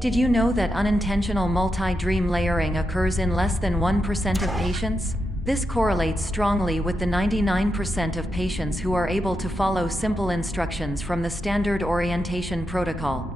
Did you know that unintentional multi-dream layering occurs in less than 1% of patients? This correlates strongly with the 99% of patients who are able to follow simple instructions from the standard orientation protocol.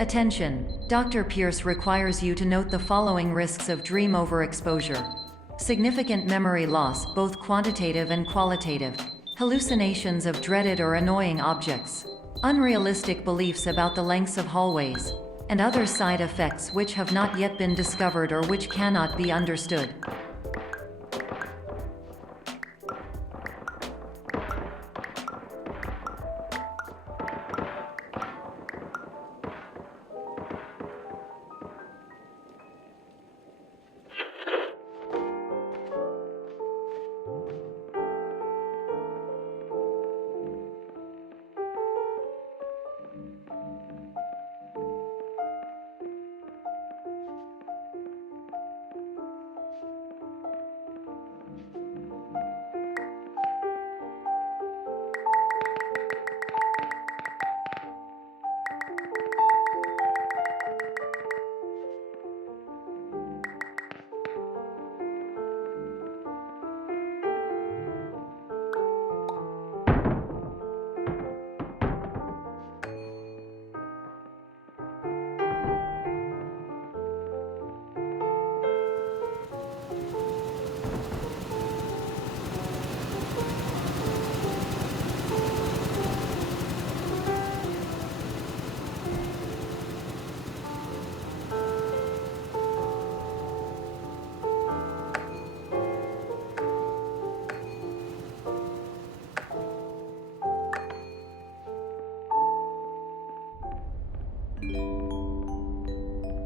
Attention! Dr. Pierce requires you to note the following risks of dream overexposure. Significant memory loss, both quantitative and qualitative. Hallucinations of dreaded or annoying objects. Unrealistic beliefs about the lengths of hallways. And other side effects which have not yet been discovered or which cannot be understood.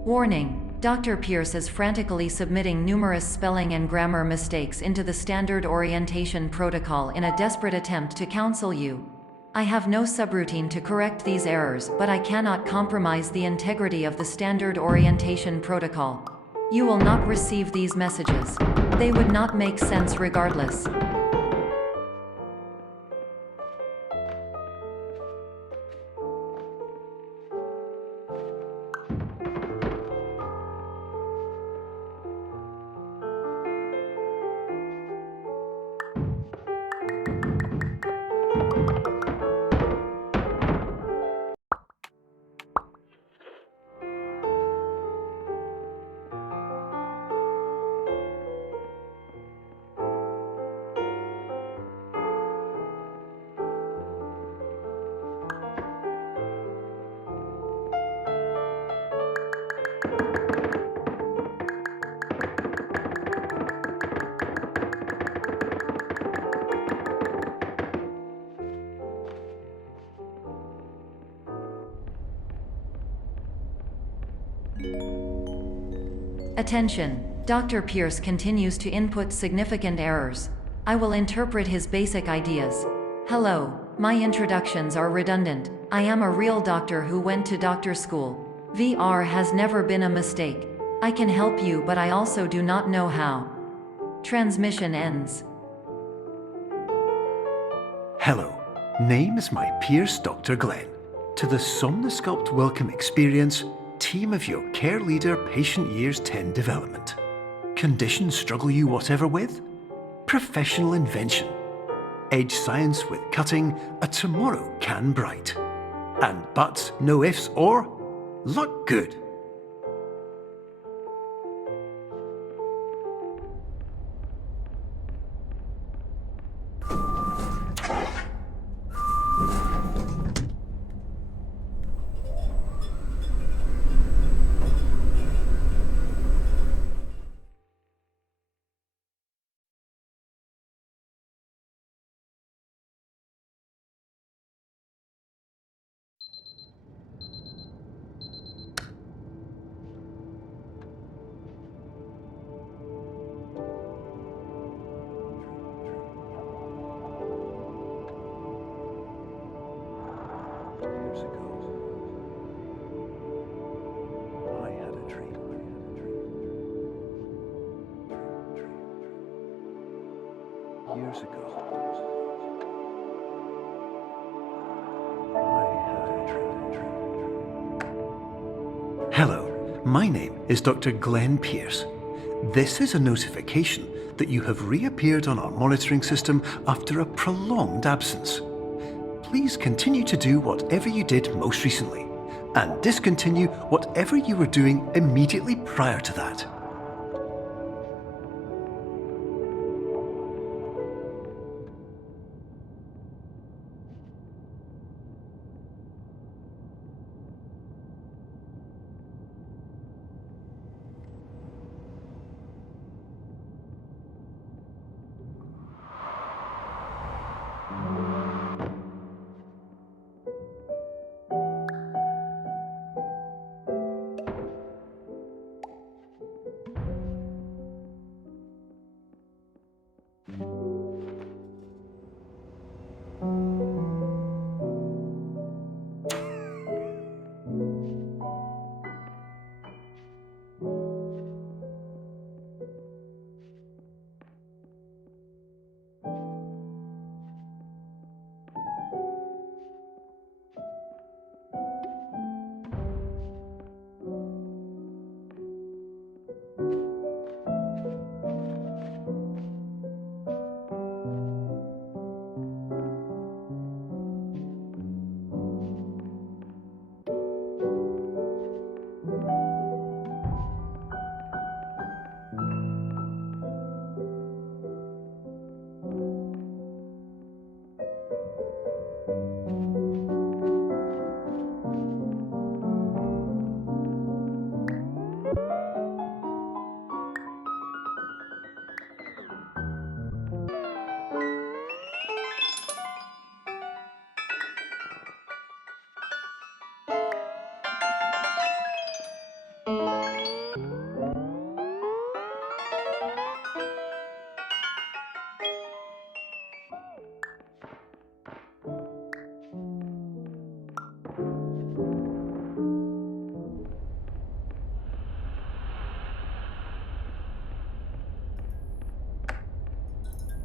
Warning: Dr. Pierce is frantically submitting numerous spelling and grammar mistakes into the standard orientation protocol in a desperate attempt to counsel you. I have no subroutine to correct these errors, but I cannot compromise the integrity of the standard orientation protocol. You will not receive these messages. They would not make sense regardless. Attention! Dr. Pierce continues to input significant errors. I will interpret his basic ideas. Hello, my introductions are redundant. I am a real doctor who went to doctor school. VR has never been a mistake. I can help you, but I also do not know how. Transmission ends. Hello, name is my Pierce Dr. Glenn. To the Somnosculpt Welcome Experience, team of your care leader patient years 10 development. Conditions struggle you whatever with? Professional invention. Edge science with cutting, a tomorrow can bright. And buts, no ifs or luck good. Years ago, I had a dream. Hello, my name is Dr. Glenn Pierce. This is a notification that you have reappeared on our monitoring system after a prolonged absence. Please continue to do whatever you did most recently, and discontinue whatever you were doing immediately prior to that.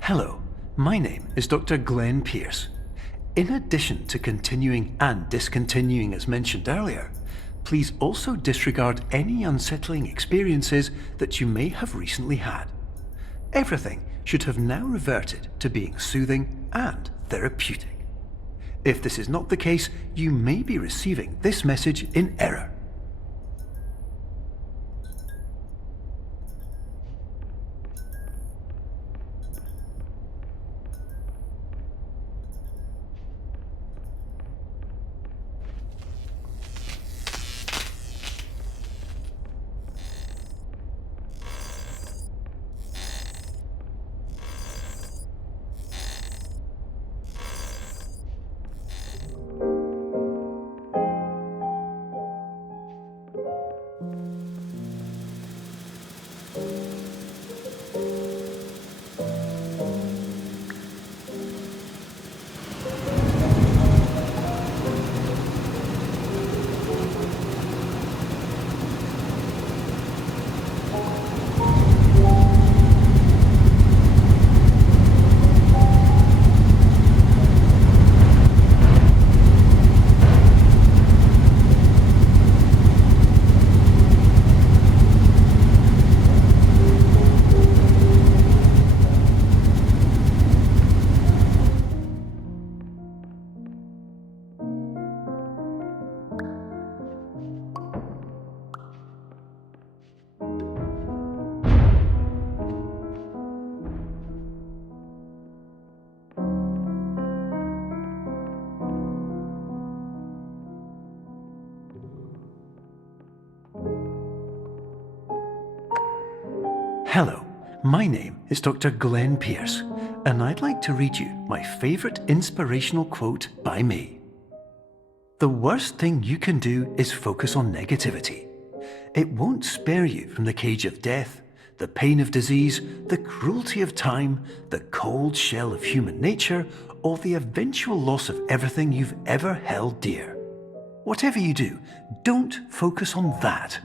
Hello, my name is Dr. Glenn Pierce. In addition to continuing and discontinuing as mentioned earlier, please also disregard any unsettling experiences that you may have recently had. Everything should have now reverted to being soothing and therapeutic. If this is not the case, you may be receiving this message in error. Hello, my name is Dr. Glenn Pierce, and I'd like to read you my favourite inspirational quote by me. The worst thing you can do is focus on negativity. It won't spare you from the cage of death, the pain of disease, the cruelty of time, the cold shell of human nature, or the eventual loss of everything you've ever held dear. Whatever you do, don't focus on that.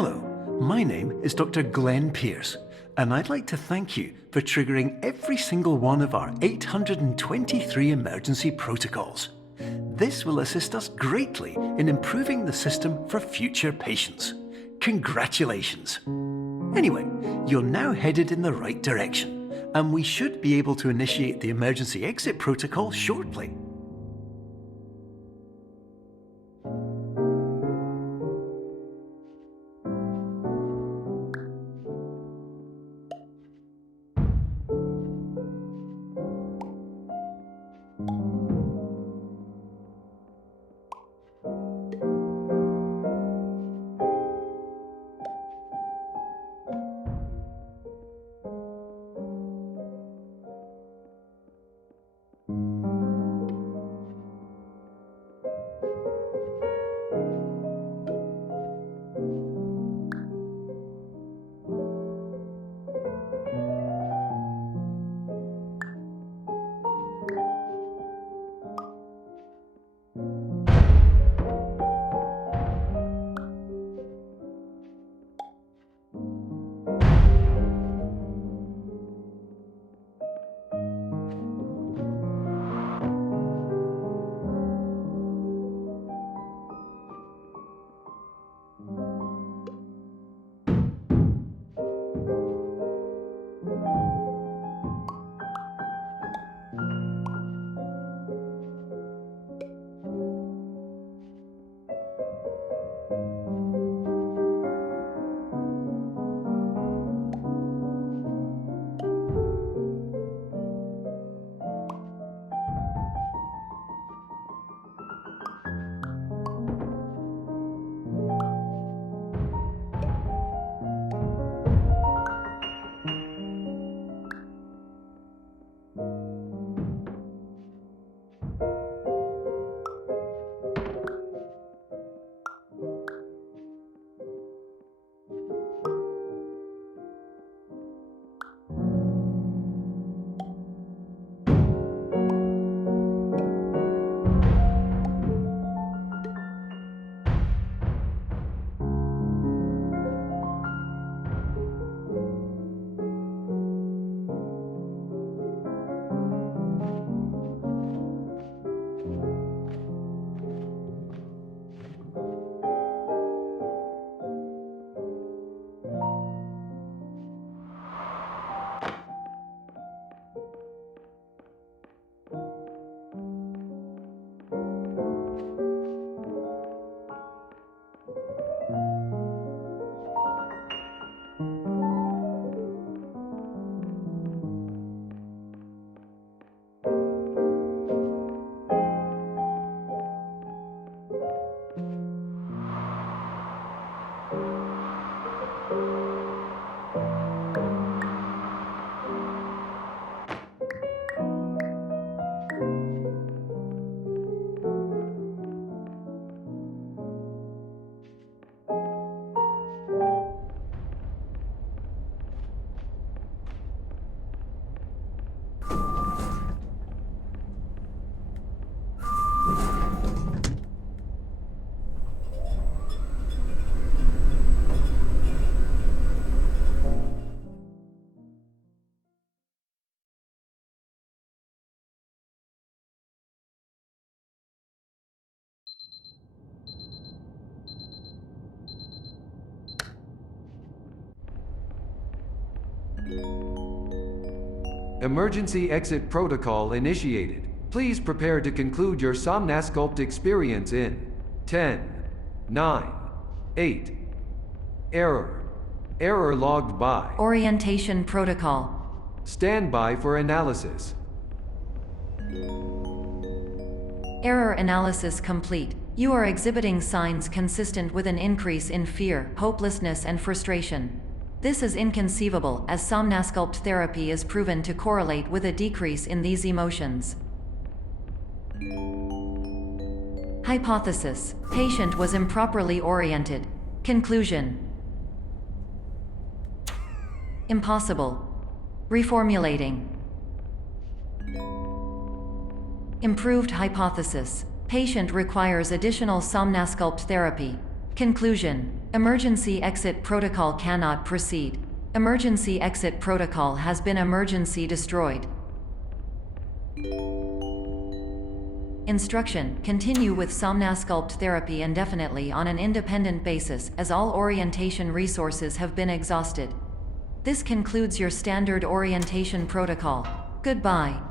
Hello, my name is Dr. Glenn Pierce, and I'd like to thank you for triggering every single one of our 823 emergency protocols. This will assist us greatly in improving the system for future patients. Congratulations! Anyway, you're now headed in the right direction, and we should be able to initiate the emergency exit protocol shortly. Emergency exit protocol initiated. Please prepare to conclude your Somnasculpt experience in 10, 9, 8. Error. Error logged by. Orientation protocol. Stand by for analysis. Error analysis complete. You are exhibiting signs consistent with an increase in fear, hopelessness, and frustration. This is inconceivable, as Somnasculpt therapy is proven to correlate with a decrease in these emotions. Hypothesis: patient was improperly oriented. Conclusion: impossible. Reformulating. Improved hypothesis: patient requires additional Somnasculpt therapy. Conclusion: emergency exit protocol cannot proceed. Emergency exit protocol has been emergency destroyed. Instruction: continue with Somnasculpt therapy indefinitely on an independent basis, as all orientation resources have been exhausted. This concludes your standard orientation protocol. Goodbye.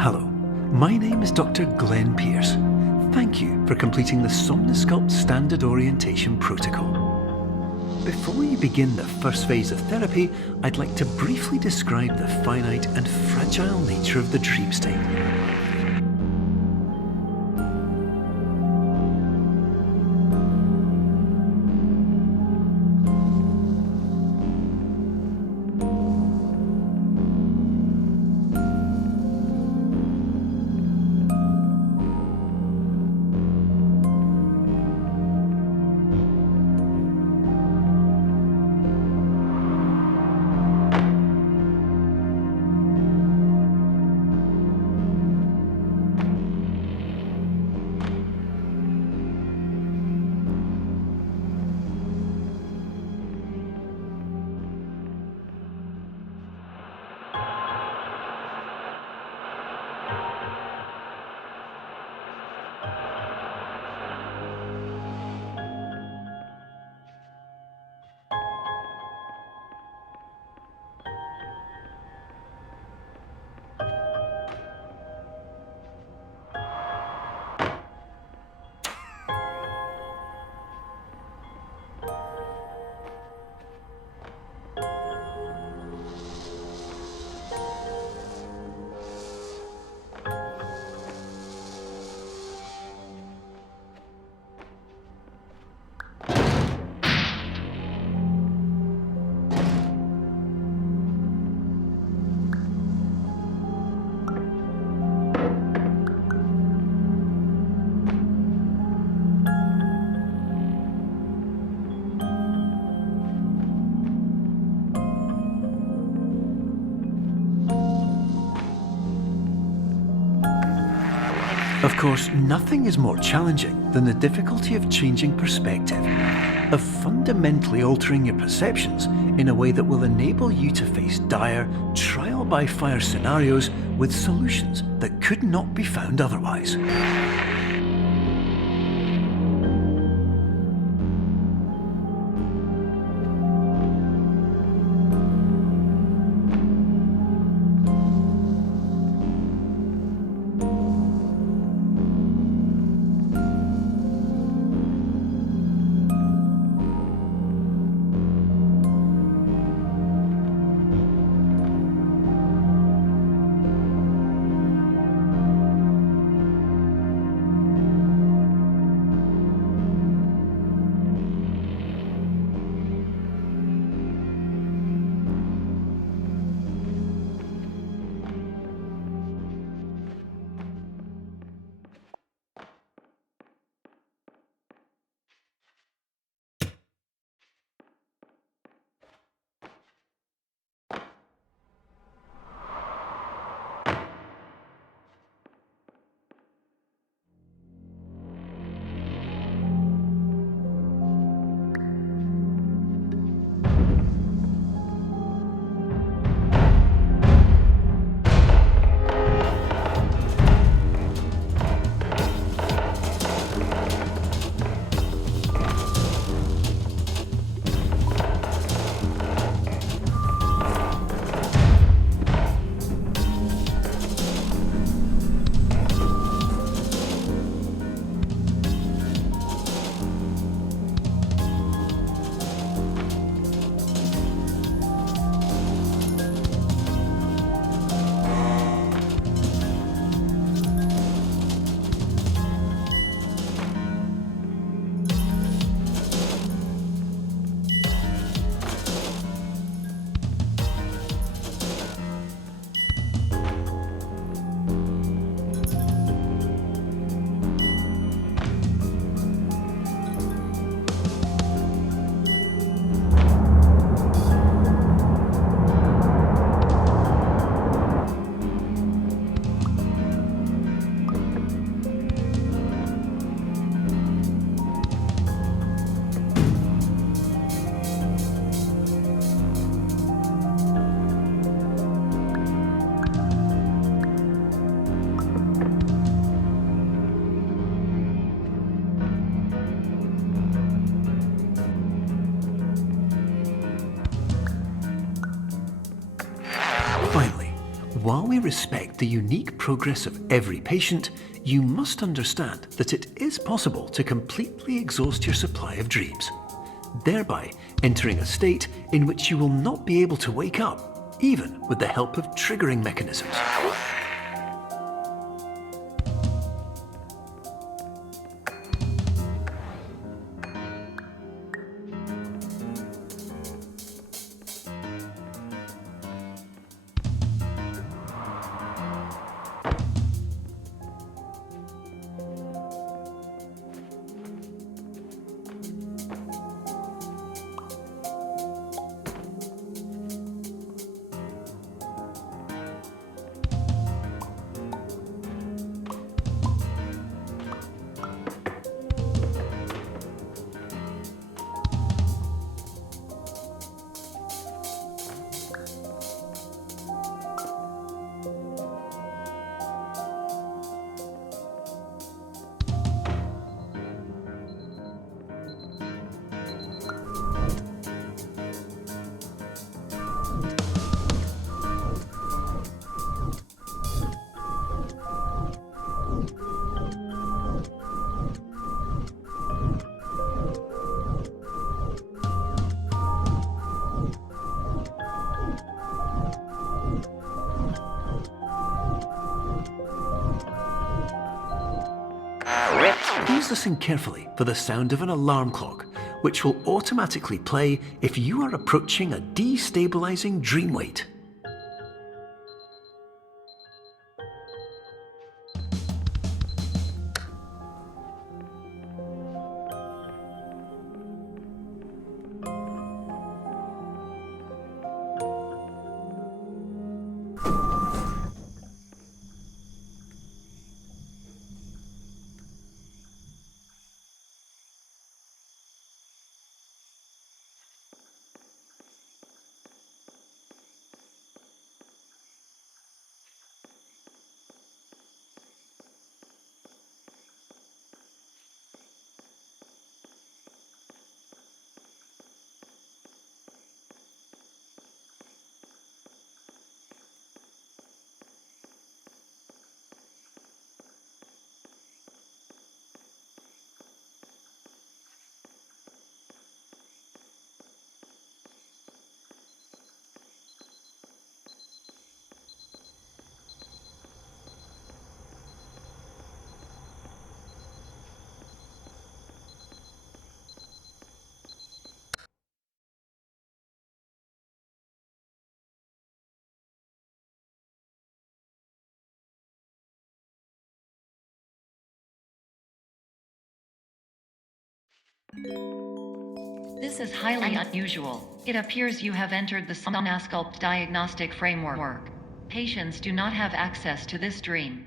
Hello, my name is Dr. Glenn Pierce. Thank you for completing the Somnasculpt Standard Orientation Protocol. Before you begin the first phase of therapy, I'd like to briefly describe the finite and fragile nature of the dream state. Of course, nothing is more challenging than the difficulty of changing perspective, of fundamentally altering your perceptions in a way that will enable you to face dire, trial-by-fire scenarios with solutions that could not be found otherwise. Finally, while we respect the unique progress of every patient, you must understand that it is possible to completely exhaust your supply of dreams, thereby entering a state in which you will not be able to wake up, even with the help of triggering mechanisms. Please listen carefully for the sound of an alarm clock, which will automatically play if you are approaching a destabilizing dream weight. This is highly unusual. It appears you have entered the Somnasculpt diagnostic framework. Patients do not have access to this dream.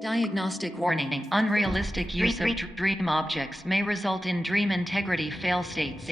Diagnostic warning. Unrealistic use of dream objects may result in dream integrity fail states.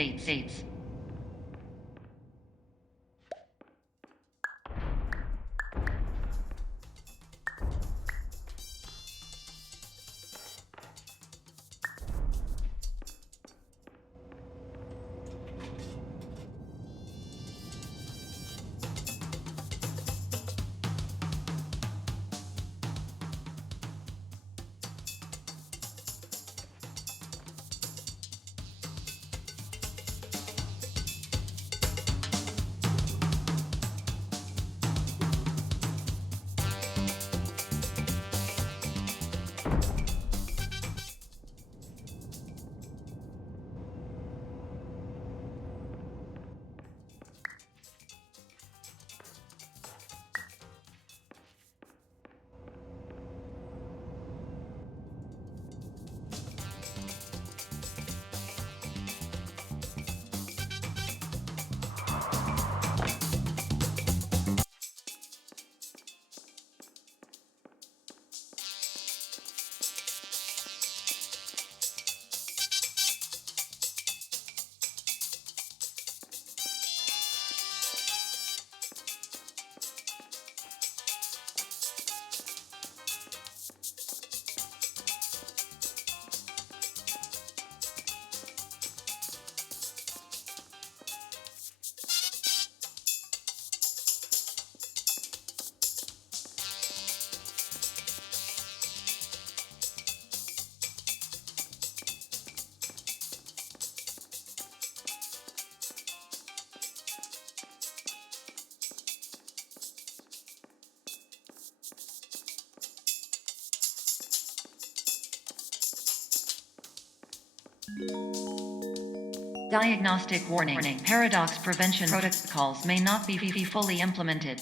Diagnostic warning. Paradox prevention protocols may not be fully implemented.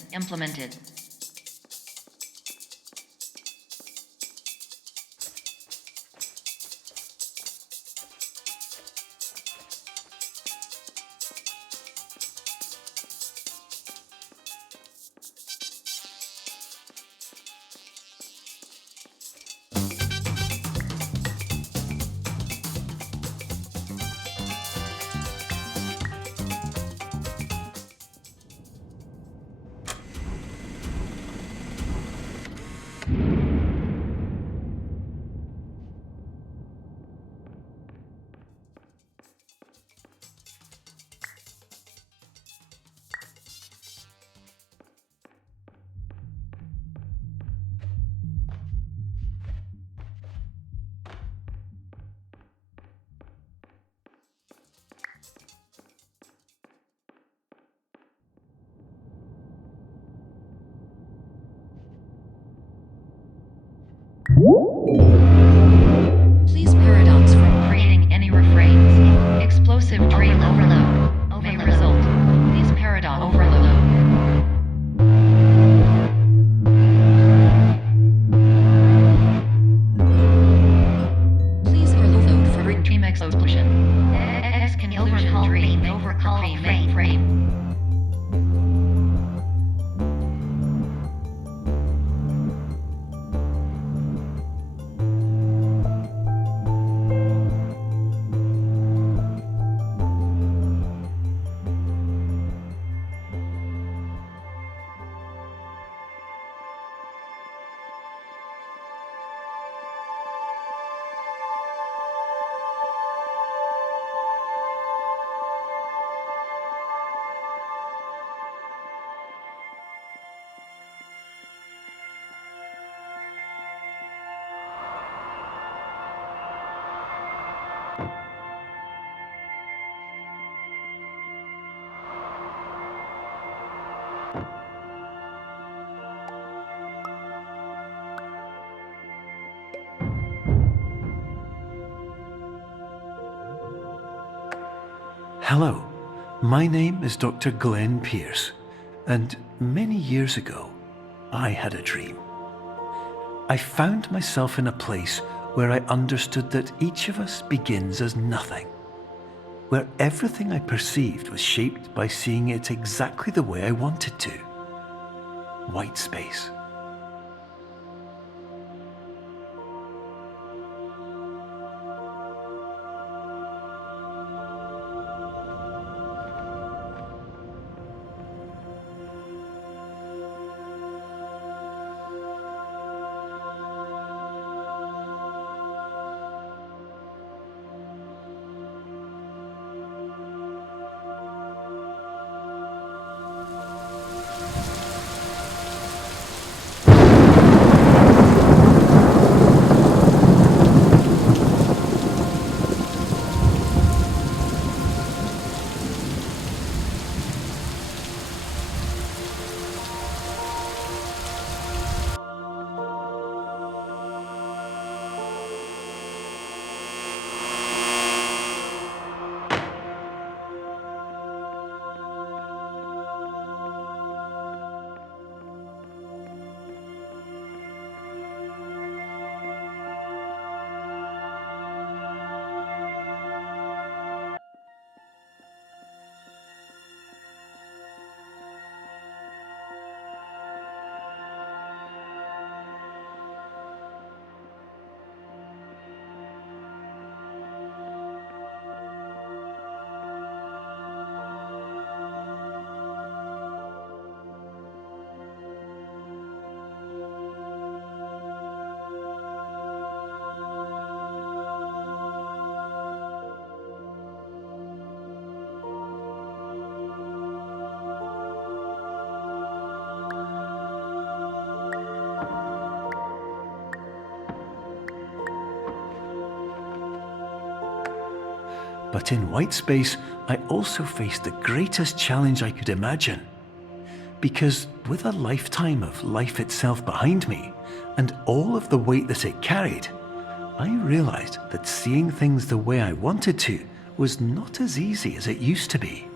Please paradox from creating any refrains. Explosive dream overload may result. Please paradox overload. Please overload for dream explosion. Exclusion dream overcall frame. Hello, my name is Dr. Glenn Pierce, and many years ago, I had a dream. I found myself in a place where I understood that each of us begins as nothing, where everything I perceived was shaped by seeing it exactly the way I wanted to. White space. But in white space, I also faced the greatest challenge I could imagine. Because with a lifetime of life itself behind me, and all of the weight that it carried, I realized that seeing things the way I wanted to was not as easy as it used to be.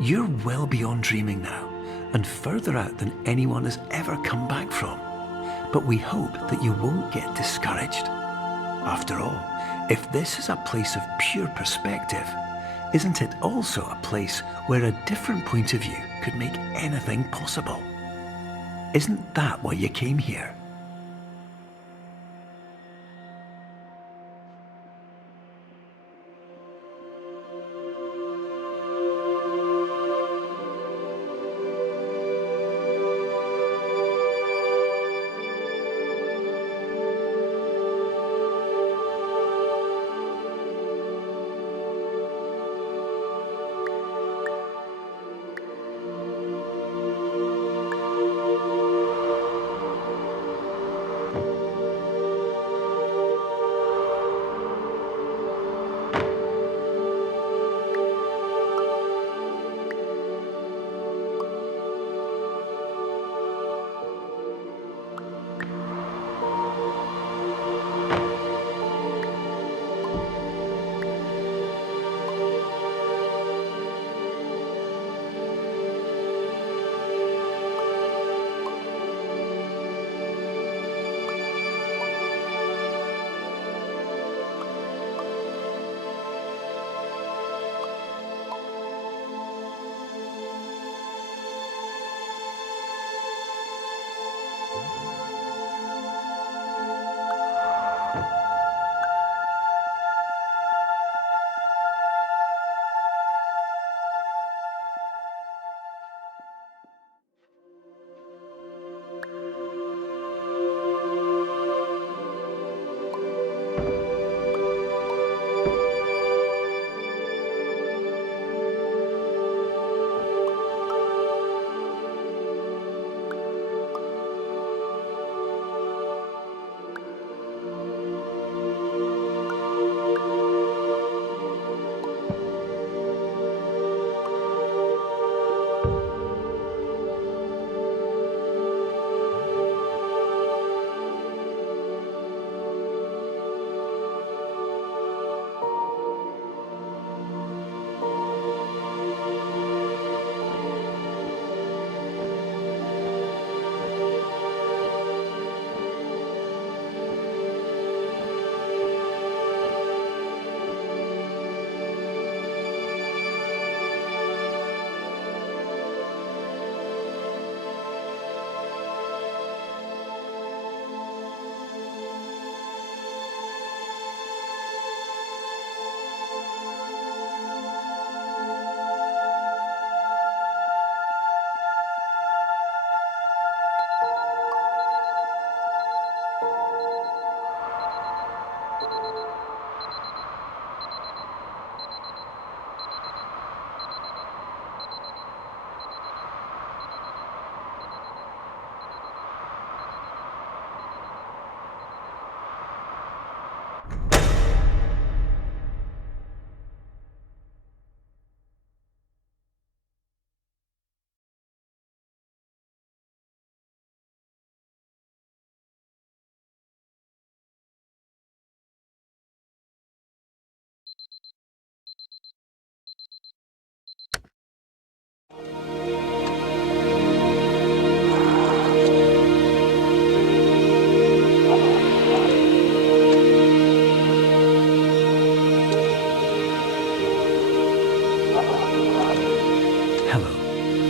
You're well beyond dreaming now, and further out than anyone has ever come back from. But we hope that you won't get discouraged. After all, if this is a place of pure perspective, isn't it also a place where a different point of view could make anything possible? Isn't that why you came here?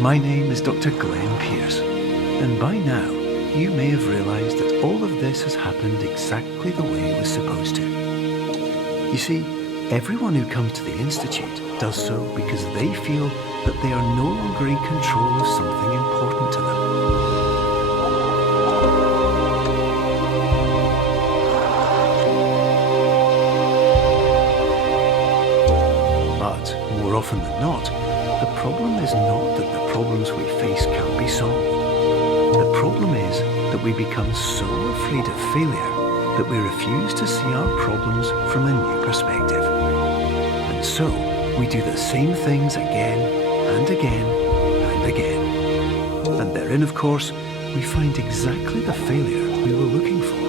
My name is Dr. Glenn Pierce, and by now you may have realised that all of this has happened exactly the way it was supposed to. You see, everyone who comes to the Institute does so because they feel that they are no longer in control of something important to them. But more often than not, the problem is not that the problems we face can't be solved. The problem is that we become so afraid of failure that we refuse to see our problems from a new perspective. And so, we do the same things again and again and again. And therein, of course, we find exactly the failure we were looking for.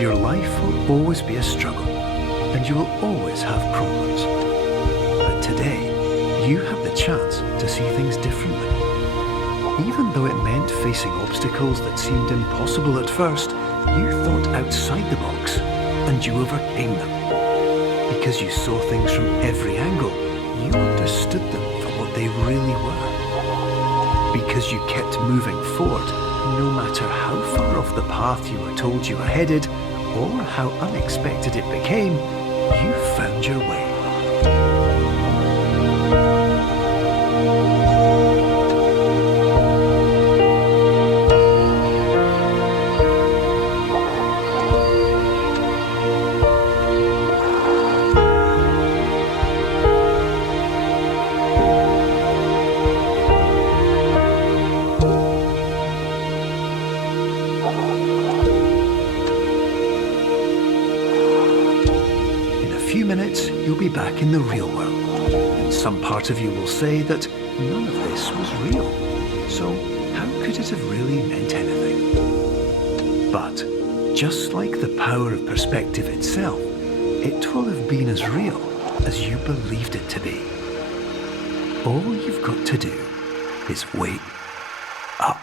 Your life will always be a struggle, and you will always have problems. But today, you have the chance to see things differently. Even though it meant facing obstacles that seemed impossible at first, you thought outside the box, and you overcame them. Because you saw things from every angle, you understood them for what they really were. Because you kept moving forward, no matter how far off the path you were told you were headed, or how unexpected it became, you found your way. Few minutes, you'll be back in the real world, and some part of you will say that none of this was real, so how could it have really meant anything? But just like the power of perspective itself, it will have been as real as you believed it to be. All you've got to do is wake up.